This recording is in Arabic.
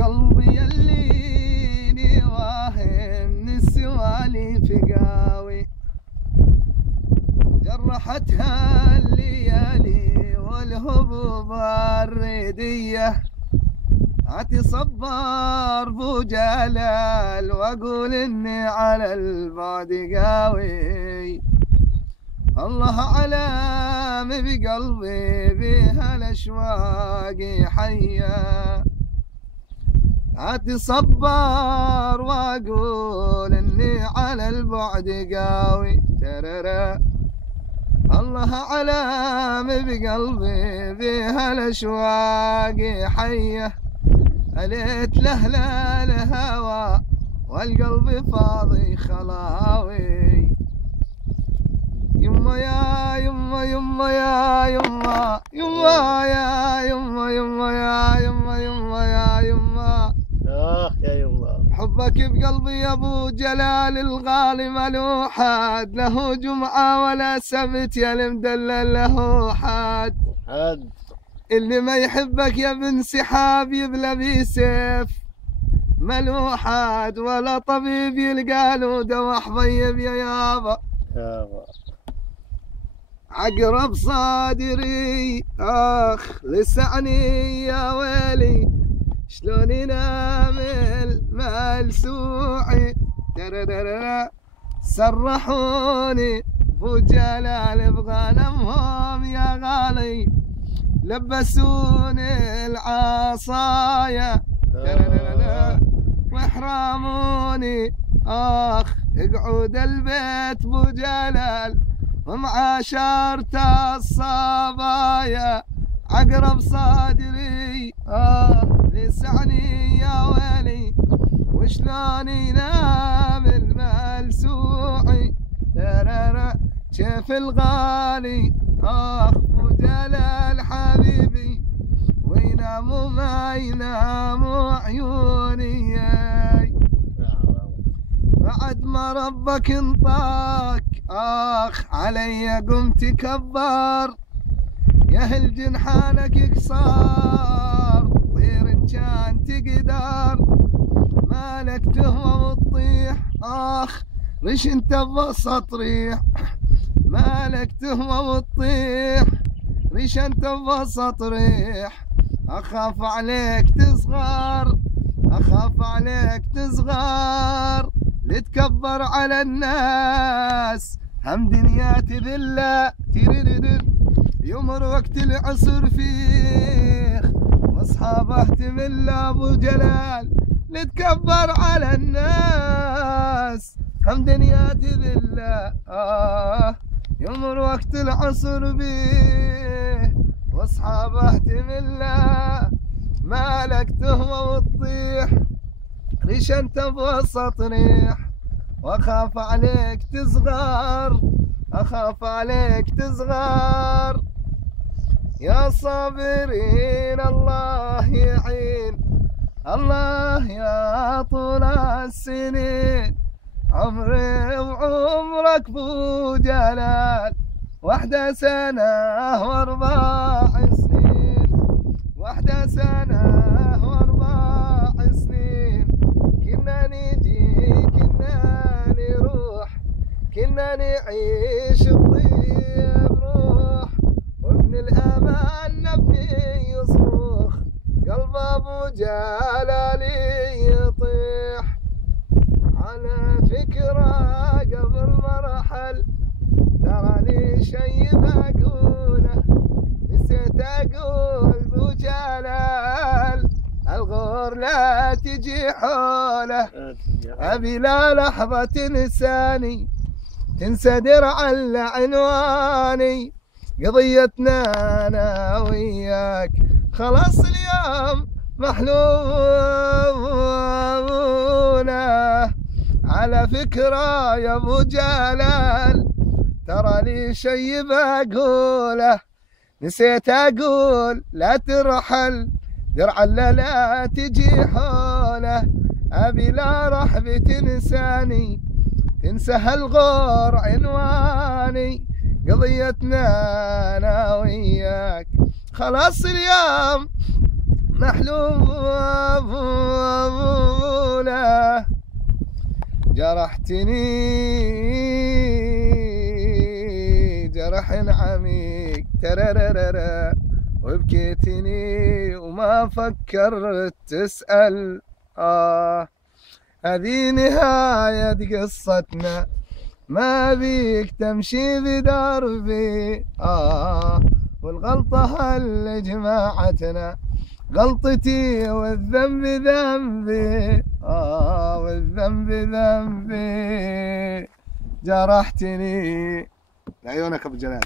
قلبي يليني واهن السوالي في قاوي، جرحتها الليالي والهبوب الريدية، اتصبر بو جلال واقول اني على البعد قاوي. الله علام بقلبي بها الاشواق حية، اتصبر واقول اني على البعد قاوي. تررى الله علام بقلبي بها الاشواق حية، أليت لهلا الهوى والقلب فاضي خلاوي. يما يا يما يما يا يما يما يا يما يما يا يما يما يا يما يا يما، حبك بقلبي يا ابو جلال الغالي ملو حد، له جمعة ولا سبت يا المدلل له حد. اللي ما يحبك يا ابن سحاب يبلى بسيف ملو حد، ولا طبيب يلقى له دوا حبيب يا يابا. عقرب صادري اخ لسعني يا ويلي، شلون ينام الملسوعي. سرحوني بو جلال بغنمهم يا غالي، لبسوني العصايا واحرموني اخ اقعد البيت بو جلال ومعاشرة الصبايا. عقرب صادري لسعني يا ويلي، وشلون ينام الملسوعي. ترى شيف الغالي بو جلال حبيبي، وينام ما ينام عيوني. بعد ما ربك انطاك علي قمت كبر، يا هل جنحانك يكسر طير ان كان تقدر، مالك تهوى وتطيح ريش انت بوسط ريح، مالك تهوى وتطيح ريش انت بوسط ريح. اخاف عليك تصغر، اخاف عليك تصغر، لتكبر على الناس هم دنيا تذلة. يمر وقت العصر فيه واصحابه تمل ابو جلال، لتكبر على الناس هم دنيا تذلة. يمر وقت العصر بيه واصحابه تمل، مالك تهوى وتطيح ريش انت بوسط ريح. واخاف عليك تصغر، اخاف عليك تصغر. يا صابرين الله يعين، الله يا طول السنين، عمري وعمرك بو جلال 1 سنة و4 سنين، 1 سنة و4 سنين. كنا نجي كنا نروح، كنا نعيش الطيب روح، وابن الأمان نبني يصرخ، قلب أبو جلال يطيح. على فكرة قبل مرحل تراني شي بقوله، نسيت أقول بو جلال الغور لا تجي حوله. أبي لا لحظة تنساني، تنسى درع العنواني، قضيتنا أنا وياك خلاص اليوم محلولة. على فكرة يا ابو جلال ترى لي شي بقوله، نسيت اقول لا ترحل درع لا تجي حوله. ابي لا رحب تنساني، تنسى هالغور عنواني، قضيتنا انا وياك خلاص اليوم محلولة جرحتني جرح عميق ترررر وبكيتني وما فكرت تسأل. هذه نهاية قصتنا، ما بيك تمشي بدربي. والغلطة اللي جماعتنا غلطتي والذنب ذنبي. والذنب ذنبي جرحتني. لعيونك ابو جلال.